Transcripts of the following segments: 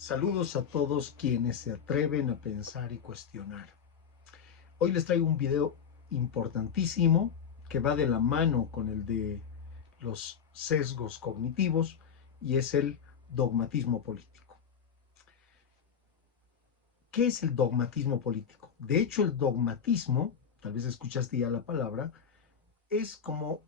Saludos a todos quienes se atreven a pensar y cuestionar. Hoy les traigo un video importantísimo que va de la mano con el de los sesgos cognitivos y es el dogmatismo político. ¿Qué es el dogmatismo político? De hecho, el dogmatismo, tal vez escuchaste ya la palabra, es como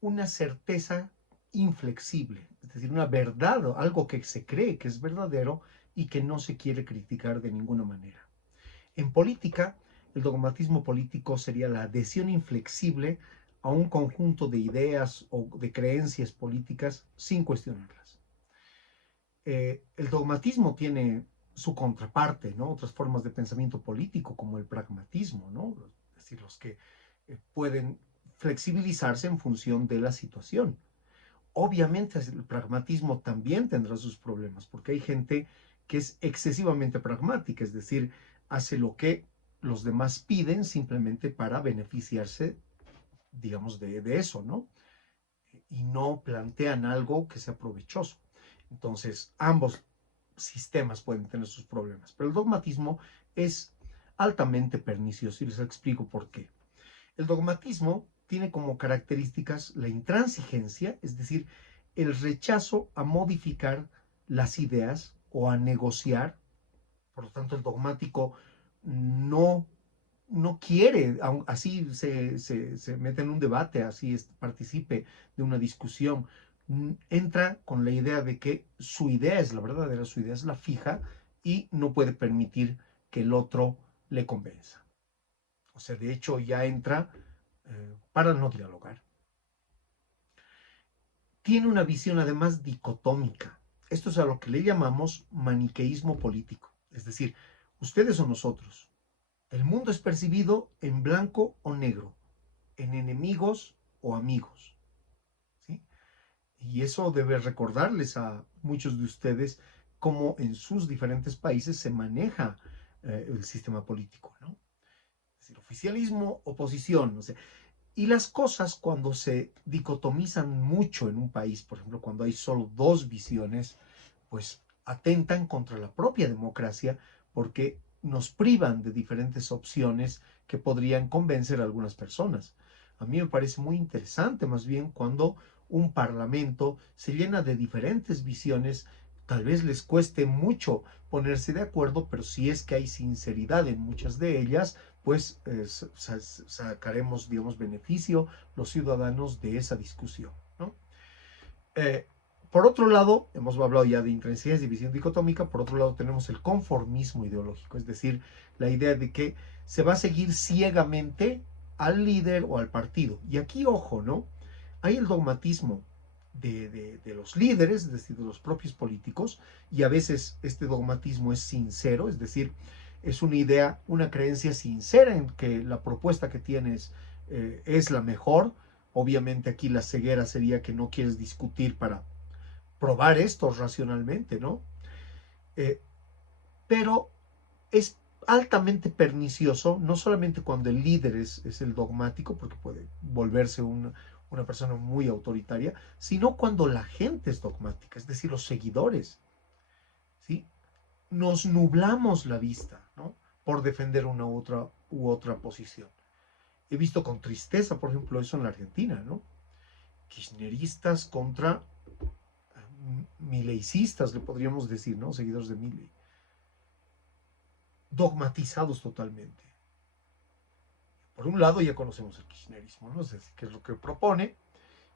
una certeza inflexible, es decir, una verdad, algo que se cree que es verdadero y que no se quiere criticar de ninguna manera. En política, el dogmatismo político sería la adhesión inflexible a un conjunto de ideas o de creencias políticas sin cuestionarlas. El dogmatismo tiene su contraparte, ¿no? Otras formas de pensamiento político como el pragmatismo, ¿no? Es decir, los que pueden flexibilizarse en función de la situación. Obviamente el pragmatismo también tendrá sus problemas, porque hay gente que es excesivamente pragmática, es decir, hace lo que los demás piden simplemente para beneficiarse, digamos, de eso, ¿no? Y no plantean algo que sea provechoso. Entonces, ambos sistemas pueden tener sus problemas, pero el dogmatismo es altamente pernicioso y les explico por qué. El dogmatismo tiene como características la intransigencia, es decir, el rechazo a modificar las ideas o a negociar. Por lo tanto, el dogmático no, no quiere, así se mete en un debate, así participe de una discusión, entra con la idea de que su idea es la verdadera, su idea es la fija y no puede permitir que el otro le convenza. O sea, de hecho ya entra para no dialogar. Tiene una visión además dicotómica. Esto es a lo que le llamamos maniqueísmo político. Es decir, ustedes o nosotros. El mundo es percibido en blanco o negro, en enemigos o amigos. ¿Sí? Y eso debe recordarles a muchos de ustedes cómo en sus diferentes países se maneja el sistema político, ¿no? Es decir, oficialismo, oposición. O sea, y las cosas cuando se dicotomizan mucho en un país, por ejemplo, cuando hay solo dos visiones, pues atentan contra la propia democracia porque nos privan de diferentes opciones que podrían convencer a algunas personas. A mí me parece muy interesante más bien cuando un parlamento se llena de diferentes visiones, tal vez les cueste mucho ponerse de acuerdo, pero si es que hay sinceridad en muchas de ellas, pues sacaremos, digamos, beneficio los ciudadanos de esa discusión, ¿no? Eh, por otro lado, hemos hablado ya de intransigencia y visión dicotómica, por otro lado tenemos el conformismo ideológico, es decir, la idea de que se va a seguir ciegamente al líder o al partido. Y aquí, ojo, ¿no? Hay el dogmatismo de los líderes, es decir, de los propios políticos, y a veces este dogmatismo es sincero, es decir, es una idea, una creencia sincera en que la propuesta que tienes es la mejor. Obviamente aquí la ceguera sería que no quieres discutir para probar esto racionalmente, ¿no? Eh, pero es altamente pernicioso, no solamente cuando el líder es el dogmático, porque puede volverse una persona muy autoritaria, sino cuando la gente es dogmática, es decir, los seguidores, ¿sí? Nos nublamos la vista, ¿no? Por defender una u otra posición. He visto con tristeza, por ejemplo, eso en la Argentina, ¿no? Kirchneristas contra mileicistas, le podríamos decir, ¿no? Seguidores de Milei. Dogmatizados totalmente. Por un lado ya conocemos el kirchnerismo, ¿no? Es decir, que es lo que propone,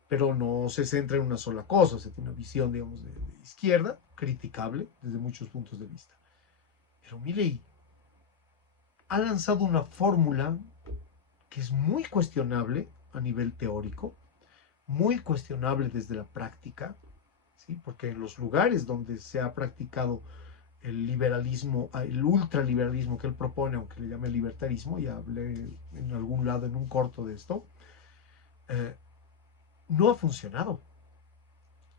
pero no se centra en una sola cosa, se tiene una visión, digamos, de izquierda, criticable desde muchos puntos de vista. Pero Milei ha lanzado una fórmula que es muy cuestionable a nivel teórico, muy cuestionable desde la práctica, ¿sí? Porque en los lugares donde se ha practicado el liberalismo, el ultraliberalismo que él propone, aunque le llame libertarismo, ya hablé en algún lado en un corto de esto, eh, no ha funcionado.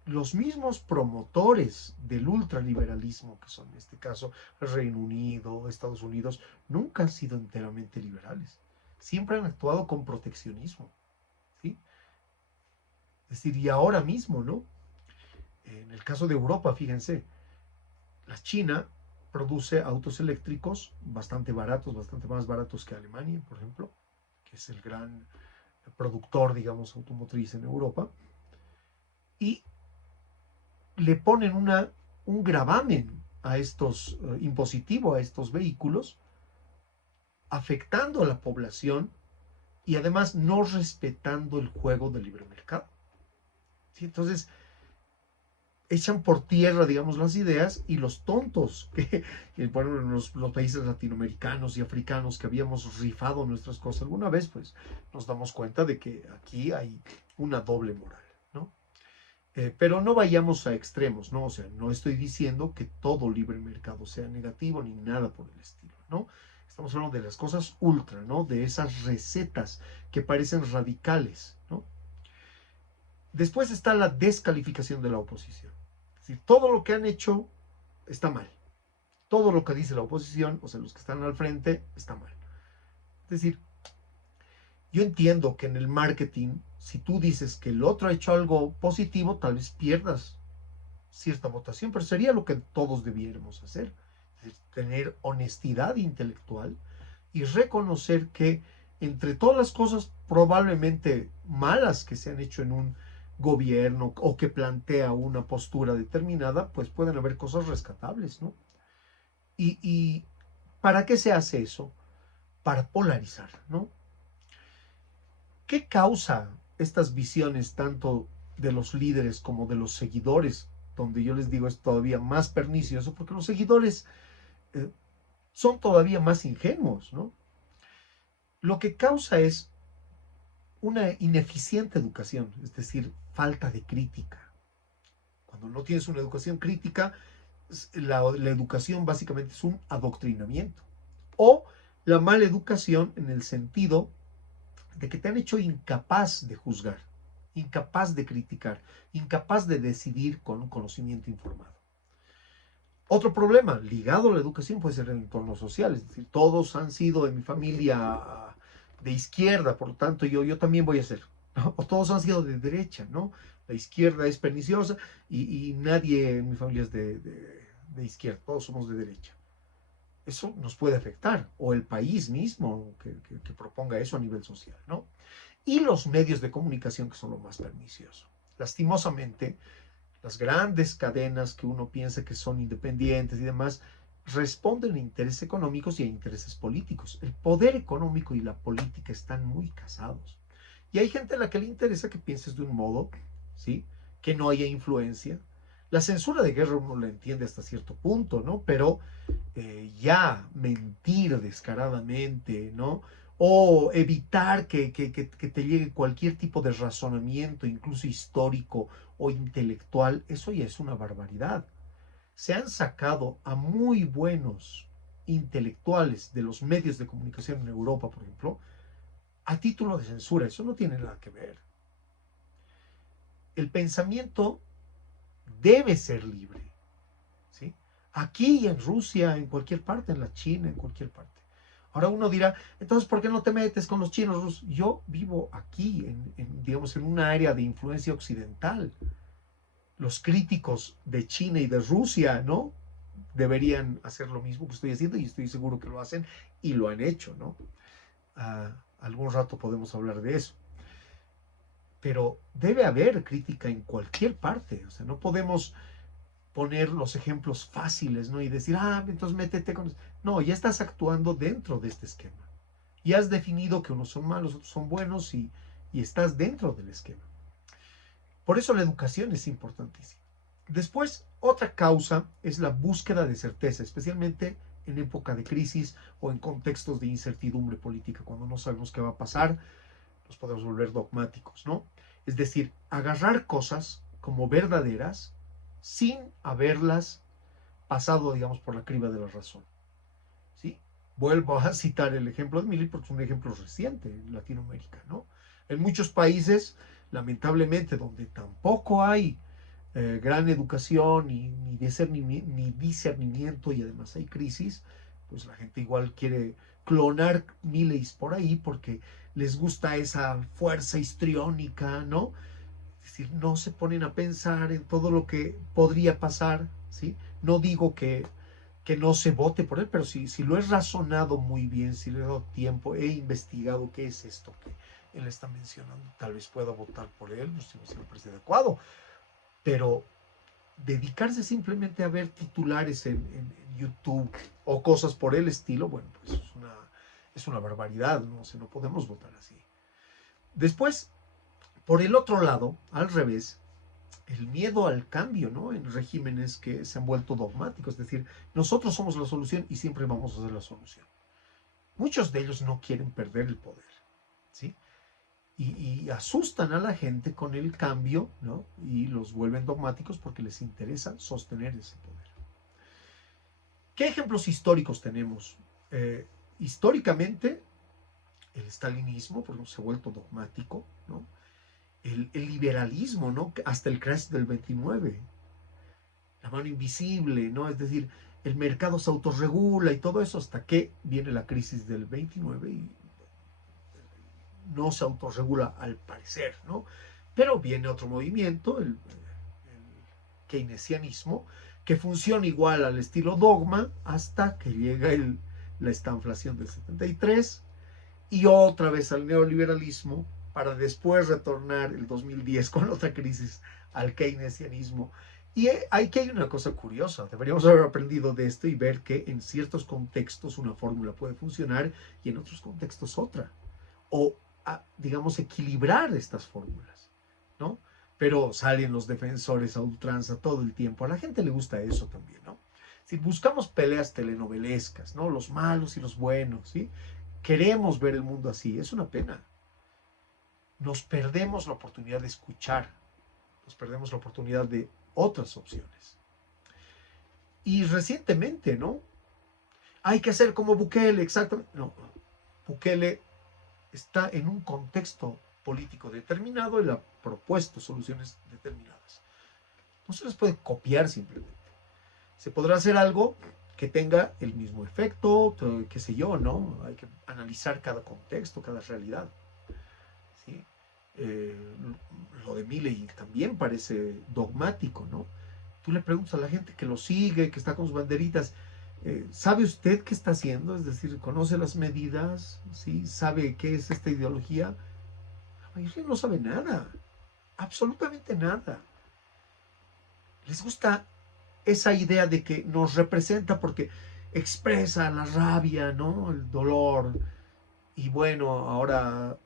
Los mismos promotores del ultraliberalismo, que son en este caso el Reino Unido, Estados Unidos, nunca han sido enteramente liberales. Siempre han actuado con proteccionismo. ¿Sí? Es decir, y ahora mismo, ¿no? En el caso de Europa, fíjense, La China produce autos eléctricos bastante baratos, bastante más baratos que Alemania, por ejemplo, que es el gran productor, digamos, automotriz en Europa, y le ponen un gravamen a estos, impositivo a estos vehículos, afectando a la población y además no respetando el juego del libre mercado. ¿Sí? Entonces, echan por tierra, digamos, las ideas y los tontos que por ejemplo, en los países latinoamericanos y africanos que habíamos rifado nuestras cosas alguna vez, pues nos damos cuenta de que aquí hay una doble moral, ¿no? Pero no vayamos a extremos, ¿no? O sea, no estoy diciendo que todo libre mercado sea negativo ni nada por el estilo, ¿no? Estamos hablando de las cosas ultra, ¿no? De esas recetas que parecen radicales, ¿no? Después está la descalificación de la oposición. Es decir, todo lo que han hecho está mal. Todo lo que dice la oposición, o sea, los que están al frente, está mal. Es decir, yo entiendo que en el marketing, si tú dices que el otro ha hecho algo positivo, tal vez pierdas cierta votación, pero sería lo que todos debiéramos hacer. Es decir, tener honestidad intelectual y reconocer que entre todas las cosas probablemente malas que se han hecho en un gobierno o que plantea una postura determinada, pues pueden haber cosas rescatables, ¿no? Y ¿para qué se hace eso? Para polarizar, ¿no? ¿Qué causa estas visiones tanto de los líderes como de los seguidores? Donde yo les digo es todavía más pernicioso porque los seguidores eh, son todavía más ingenuos, ¿no? Lo que causa es una ineficiente educación, es decir, falta de crítica. Cuando no tienes una educación crítica, la educación básicamente es un adoctrinamiento. O la mala educación en el sentido de que te han hecho incapaz de juzgar, incapaz de criticar, incapaz de decidir con un conocimiento informado. Otro problema ligado a la educación puede ser el entorno social, es decir, todos han sido en mi familia de izquierda, por lo tanto yo también voy a ser, ¿no? O todos han sido de derecha, ¿no? La izquierda es perniciosa y nadie en mi familia es de izquierda, todos somos de derecha. Eso nos puede afectar, o el país mismo que proponga eso a nivel social, ¿no? Y los medios de comunicación que son lo más pernicioso. Lastimosamente, las grandes cadenas que uno piensa que son independientes y demás, responden a intereses económicos y a intereses políticos. El poder económico y la política están muy casados. Y hay gente a la que le interesa que pienses de un modo, ¿sí? Que no haya influencia. La censura de guerra uno la entiende hasta cierto punto, ¿no? Pero ya mentir descaradamente, ¿no? O evitar que te llegue cualquier tipo de razonamiento, incluso histórico o intelectual, eso ya es una barbaridad. Se han sacado a muy buenos intelectuales de los medios de comunicación en Europa, por ejemplo, a título de censura. Eso no tiene nada que ver. El pensamiento debe ser libre, ¿sí? Aquí en Rusia, en cualquier parte, en la China, en cualquier parte. Ahora uno dirá, entonces, ¿por qué no te metes con los chinos rusos? Yo vivo aquí, digamos, en una área de influencia occidental. Los críticos de China y de Rusia, ¿no? Deberían hacer lo mismo que estoy haciendo y estoy seguro que lo hacen y lo han hecho, ¿no? Algún rato podemos hablar de eso. Pero debe haber crítica en cualquier parte, o sea, no podemos poner los ejemplos fáciles, ¿no? Y decir, entonces métete con... No, ya estás actuando dentro de este esquema. Y has definido que unos son malos, otros son buenos y estás dentro del esquema. Por eso la educación es importantísima. Después, otra causa es la búsqueda de certeza, especialmente en época de crisis o en contextos de incertidumbre política, cuando no sabemos qué va a pasar, nos podemos volver dogmáticos, ¿no? Es decir, agarrar cosas como verdaderas sin haberlas pasado, digamos, por la criba de la razón, ¿sí? Vuelvo a citar el ejemplo de Mili porque es un ejemplo reciente en Latinoamérica, ¿no? En muchos países, lamentablemente, donde tampoco hay gran educación ni discernimiento y además hay crisis, pues la gente igual quiere clonar Mileys por ahí porque les gusta esa fuerza histriónica, ¿no? Es decir, no se ponen a pensar en todo lo que podría pasar, ¿sí? No digo que no se vote por él, pero si lo he razonado muy bien, si le he dado tiempo, he investigado qué es esto que él está mencionando, tal vez pueda votar por él, no sé si me parece adecuado, pero dedicarse simplemente a ver titulares en YouTube o cosas por el estilo, bueno, pues es una barbaridad, ¿no? O sea, no podemos votar así. Después, por el otro lado, al revés, el miedo al cambio, ¿no? En regímenes que se han vuelto dogmáticos, es decir, nosotros somos la solución y siempre vamos a ser la solución. Muchos de ellos no quieren perder el poder, ¿sí? Y asustan a la gente con el cambio, ¿no? Y los vuelven dogmáticos porque les interesa sostener ese poder. ¿Qué ejemplos históricos tenemos? Históricamente, el stalinismo, por ejemplo, se ha vuelto dogmático, ¿no? El liberalismo, ¿no? Hasta el crash del 29, la mano invisible, ¿no? Es decir, el mercado se autorregula y todo eso hasta que viene la crisis del 29 y no se autorregula al parecer, ¿no? Pero viene otro movimiento, el keynesianismo, que funciona igual al estilo dogma hasta que llega la estanflación del 73 y otra vez al neoliberalismo para después retornar el 2010 con otra crisis al keynesianismo. Y aquí hay una cosa curiosa, deberíamos haber aprendido de esto y ver que en ciertos contextos una fórmula puede funcionar y en otros contextos otra. O, digamos, equilibrar estas fórmulas, ¿no? Pero salen los defensores a ultranza todo el tiempo. A la gente le gusta eso también, ¿no? Si buscamos peleas telenovelescas, ¿no? Los malos y los buenos, ¿sí? Queremos ver el mundo así, es una pena. Nos perdemos la oportunidad de escuchar, nos perdemos la oportunidad de otras opciones. Y recientemente, ¿no? Hay que hacer como Bukele, exactamente. No, Bukele está en un contexto político determinado y le ha propuesto soluciones determinadas. No se les puede copiar simplemente. Se podrá hacer algo que tenga el mismo efecto, qué sé yo, ¿no? Hay que analizar cada contexto, cada realidad. ¿Sí? Lo de Milei también parece dogmático, ¿no? Tú le preguntas a la gente que lo sigue, que está con sus banderitas, ¿sabe usted qué está haciendo? Es decir, ¿conoce las medidas? ¿Sí? ¿Sabe qué es esta ideología? La mayoría no sabe nada, absolutamente nada. Les gusta esa idea de que nos representa porque expresa la rabia, ¿no? El dolor. Y bueno, ahora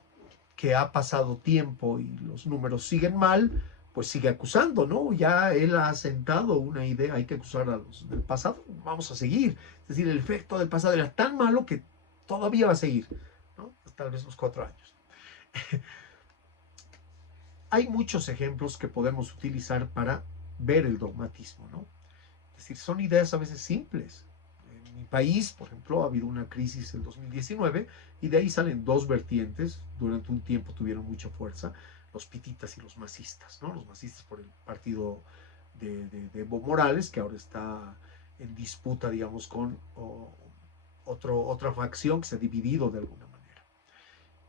que ha pasado tiempo y los números siguen mal, pues sigue acusando, ¿no? Ya él ha asentado una idea, hay que acusar a los del pasado, vamos a seguir. Es decir, el efecto del pasado era tan malo que todavía va a seguir, ¿no? Tal vez unos 4 años. Hay muchos ejemplos que podemos utilizar para ver el dogmatismo, ¿no? Es decir, son ideas a veces simples. En mi país, por ejemplo, ha habido una crisis en 2019 y de ahí salen dos vertientes. Durante un tiempo tuvieron mucha fuerza, los pititas y los masistas, ¿no? Los masistas por el partido de Evo Morales, que ahora está en disputa, digamos, con otra facción que se ha dividido de alguna manera.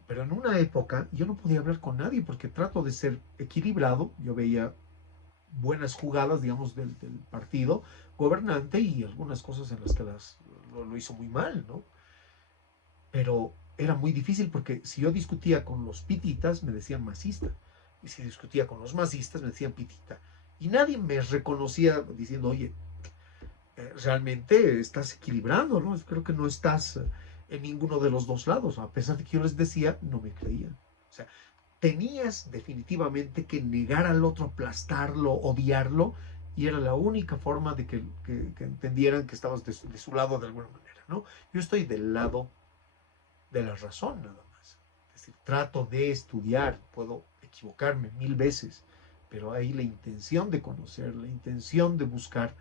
Pero en una época yo no podía hablar con nadie porque trato de ser equilibrado. Yo veía buenas jugadas, digamos, del partido gobernante y algunas cosas en las que lo hizo muy mal, ¿no? Pero era muy difícil porque si yo discutía con los pititas me decían masista y si discutía con los masistas me decían pitita y nadie me reconocía diciendo, oye, realmente estás equilibrando, ¿no? Creo que no estás en ninguno de los dos lados, a pesar de que yo les decía, no me creían. O sea, tenías definitivamente que negar al otro, aplastarlo, odiarlo, y era la única forma de que entendieran que estabas de su lado de alguna manera, ¿no? Yo estoy del lado de la razón nada más. Es decir, trato de estudiar, puedo equivocarme 1000 veces, pero hay la intención de conocer, la intención de buscar,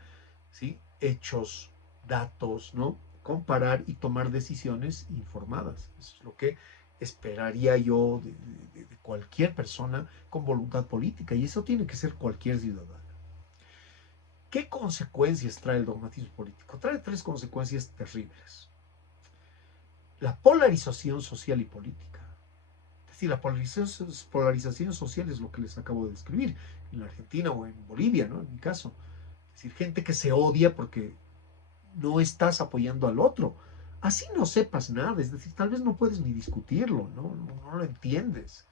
¿sí? Hechos, datos, ¿no? Comparar y tomar decisiones informadas. Eso es lo que esperaría yo de cualquier persona con voluntad política y eso tiene que ser cualquier ciudadano. ¿Qué consecuencias trae el dogmatismo político? Trae 3 consecuencias terribles. La polarización social y política. Es decir, la polarización social es lo que les acabo de describir en la Argentina o en Bolivia, ¿no? En mi caso. Es decir, gente que se odia porque no estás apoyando al otro. Así no sepas nada, es decir, tal vez no puedes ni discutirlo, no lo entiendes,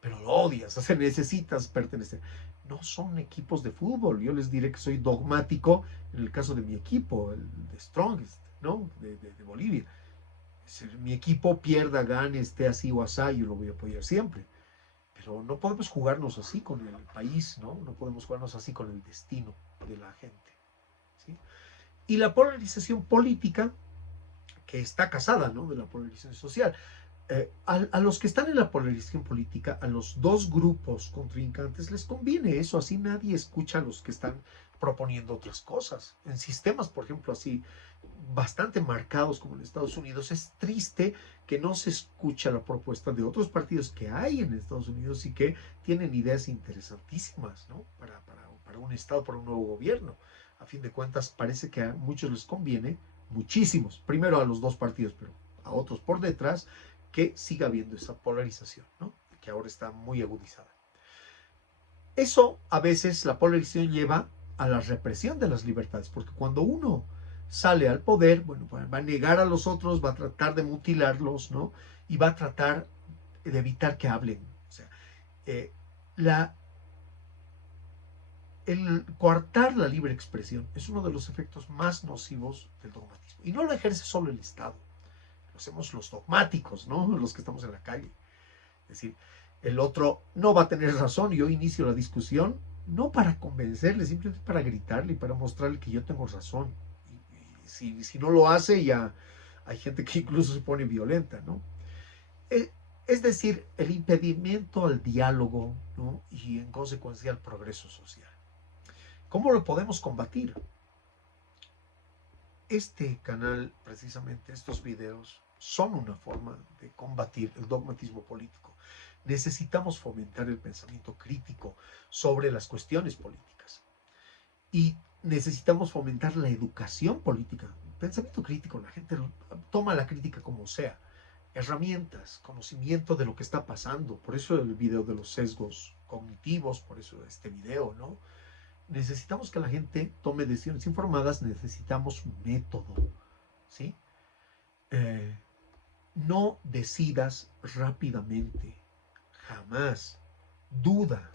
pero lo odias, o sea, necesitas pertenecer. No son equipos de fútbol, yo les diré que soy dogmático en el caso de mi equipo, el de Strongest, ¿no? De Bolivia. Si mi equipo pierda, gane, esté así o así, yo lo voy a apoyar siempre. Pero no podemos jugarnos así con el país, ¿no? No podemos jugarnos así con el destino de la gente, ¿sí? Y la polarización política, que está casada, ¿no? De la polarización social. A los que están en la polarización política, a los dos grupos contrincantes, les conviene eso, así nadie escucha a los que están proponiendo otras cosas. En sistemas, por ejemplo, así bastante marcados como en Estados Unidos, es triste que no se escucha la propuesta de otros partidos que hay en Estados Unidos y que tienen ideas interesantísimas, ¿no? Para un Estado, para un nuevo gobierno. A fin de cuentas, parece que a muchos les conviene, muchísimos, primero a los dos partidos, pero a otros por detrás, que siga habiendo esa polarización, ¿no? Que ahora está muy agudizada. Eso a veces la polarización lleva a la represión de las libertades, porque cuando uno sale al poder, bueno, va a negar a los otros, va a tratar de mutilarlos, ¿no? Y va a tratar de evitar que hablen. O sea, eh, la, el coartar la libre expresión es uno de los efectos más nocivos del dogmatismo. Y no lo ejerce solo el Estado, lo hacemos los dogmáticos, ¿no? Los que estamos en la calle. Es decir, el otro no va a tener razón y yo inicio la discusión no para convencerle, simplemente para gritarle y para mostrarle que yo tengo razón. Y si no lo hace, ya hay gente que incluso se pone violenta, ¿no? Es decir, el impedimento al diálogo, ¿no? Y en consecuencia al progreso social. ¿Cómo lo podemos combatir? Este canal, precisamente estos videos, son una forma de combatir el dogmatismo político. Necesitamos fomentar el pensamiento crítico sobre las cuestiones políticas y necesitamos fomentar la educación política. Pensamiento crítico, la gente toma la crítica como sea, herramientas, conocimiento de lo que está pasando. Por eso el video de los sesgos cognitivos, por eso este video, ¿no? Necesitamos que la gente tome decisiones informadas, necesitamos método, ¿sí? Eh, no decidas rápidamente, jamás. Duda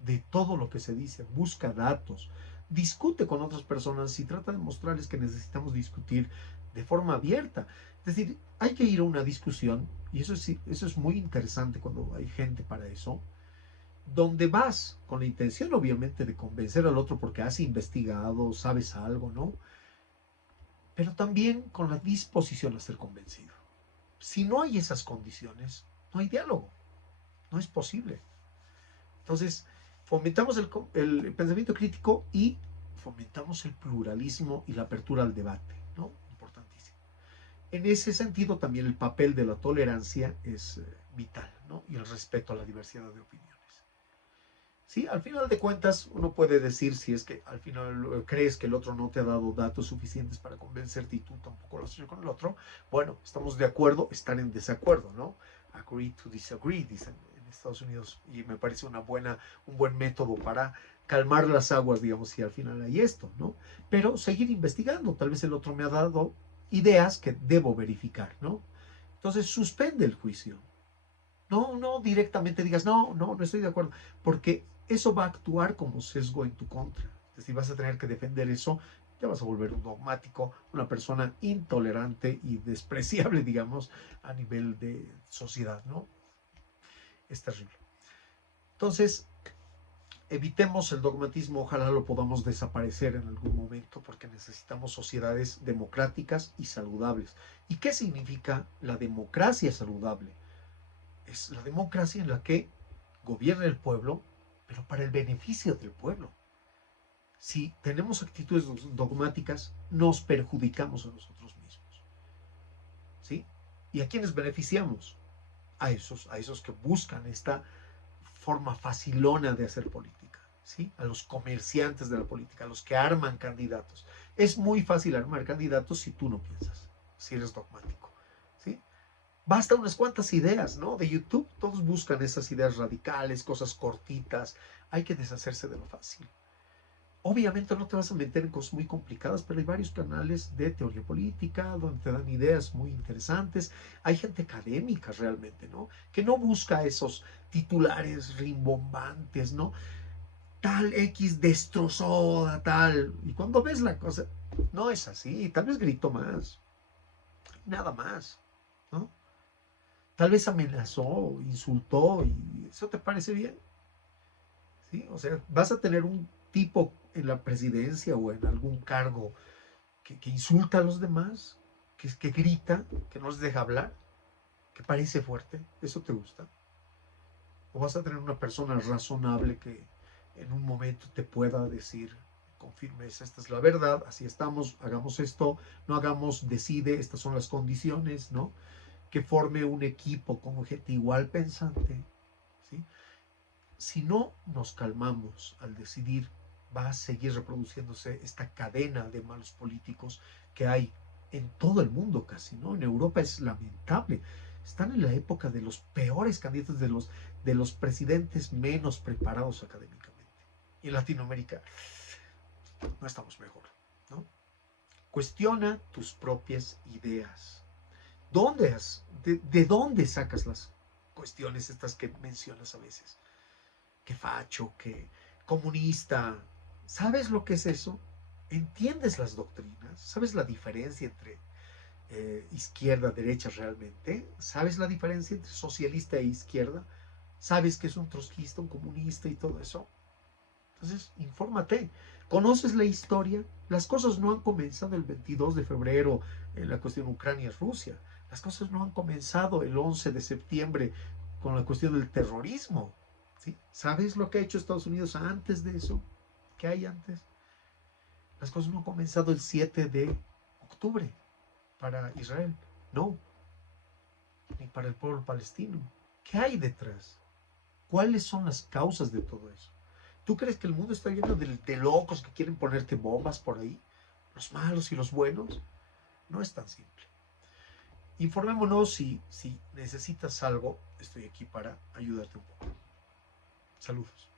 de todo lo que se dice, busca datos, discute con otras personas y trata de mostrarles que necesitamos discutir de forma abierta. Es decir, hay que ir a una discusión, y eso es muy interesante cuando hay gente para eso, donde vas con la intención obviamente de convencer al otro porque has investigado, sabes algo, ¿no? Pero también con la disposición a ser convencido. Si no hay esas condiciones, no hay diálogo, no es posible. Entonces, fomentamos el pensamiento crítico y fomentamos el pluralismo y la apertura al debate, ¿no? Importantísimo. En ese sentido, también el papel de la tolerancia es vital, ¿no? Y el respeto a la diversidad de opiniones. Sí, al final de cuentas, uno puede decir si es que al final crees que el otro no te ha dado datos suficientes para convencerte y tú tampoco lo haces con el otro. Bueno, estamos de acuerdo, estar en desacuerdo, ¿no? Agree to disagree, dicen en Estados Unidos, y me parece un buen método para calmar las aguas, digamos, si al final hay esto, ¿no? Pero seguir investigando, tal vez el otro me ha dado ideas que debo verificar, ¿no? Entonces, suspende el juicio. No directamente digas, no estoy de acuerdo, porque eso va a actuar como sesgo en tu contra. Es decir, vas a tener que defender eso, te vas a volver un dogmático, una persona intolerante y despreciable, digamos, a nivel de sociedad, ¿no? Es terrible. Entonces, evitemos el dogmatismo, ojalá lo podamos desaparecer en algún momento, porque necesitamos sociedades democráticas y saludables. ¿Y qué significa la democracia saludable? Es la democracia en la que gobierna el pueblo, pero para el beneficio del pueblo. Si tenemos actitudes dogmáticas, nos perjudicamos a nosotros mismos. ¿Sí? ¿Y a quiénes beneficiamos? A esos que buscan esta forma facilona de hacer política. ¿Sí? A los comerciantes de la política, a los que arman candidatos. Es muy fácil armar candidatos si tú no piensas, si eres dogmático. ¿Sí? Basta unas cuantas ideas, ¿no? De YouTube, todos buscan esas ideas radicales, cosas cortitas. Hay que deshacerse de lo fácil. Obviamente no te vas a meter en cosas muy complicadas, pero hay varios canales de teoría política donde te dan ideas muy interesantes. Hay gente académica realmente, ¿no? Que no busca esos titulares rimbombantes, ¿no? Tal X destrozó a tal. Y cuando ves la cosa, no es así. Tal vez gritó más, nada más, ¿no? Tal vez amenazó, insultó, y eso te parece bien, ¿sí? O sea, vas a tener un tipo en la presidencia o en algún cargo que insulta a los demás, que grita, que no les deja hablar, que parece fuerte. ¿Eso te gusta? ¿O vas a tener una persona razonable que en un momento te pueda decir con firmeza, esta es la verdad, así estamos, hagamos esto, no hagamos, decide, estas son las condiciones, ¿no? Que forme un equipo con gente igual pensante, ¿sí? Si no nos calmamos al decidir, va a seguir reproduciéndose esta cadena de malos políticos que hay en todo el mundo casi, ¿no? En Europa es lamentable. Están en la época de los peores candidatos, de los presidentes menos preparados académicamente. Y en Latinoamérica no estamos mejor, ¿no? Cuestiona tus propias ideas. ¿De dónde sacas las cuestiones estas que mencionas a veces? Que facho, que comunista. ¿Sabes lo que es eso? ¿Entiendes las doctrinas? ¿Sabes la diferencia entre izquierda, derecha realmente? ¿Sabes la diferencia entre socialista e izquierda? ¿Sabes que es un trotskista, un comunista y todo eso? Entonces, infórmate. ¿Conoces la historia? Las cosas no han comenzado el 22 de febrero en la cuestión Ucrania-Rusia. Las cosas no han comenzado el 11 de septiembre con la cuestión del terrorismo. ¿Sí? ¿Sabes lo que ha hecho Estados Unidos antes de eso? ¿Qué hay antes? Las cosas no han comenzado el 7 de octubre para Israel. No, ni para el pueblo palestino. ¿Qué hay detrás? ¿Cuáles son las causas de todo eso? ¿Tú crees que el mundo está lleno de locos que quieren ponerte bombas por ahí? Los malos y los buenos. No es tan simple. Informémonos si necesitas algo. Estoy aquí para ayudarte un poco. Saludos.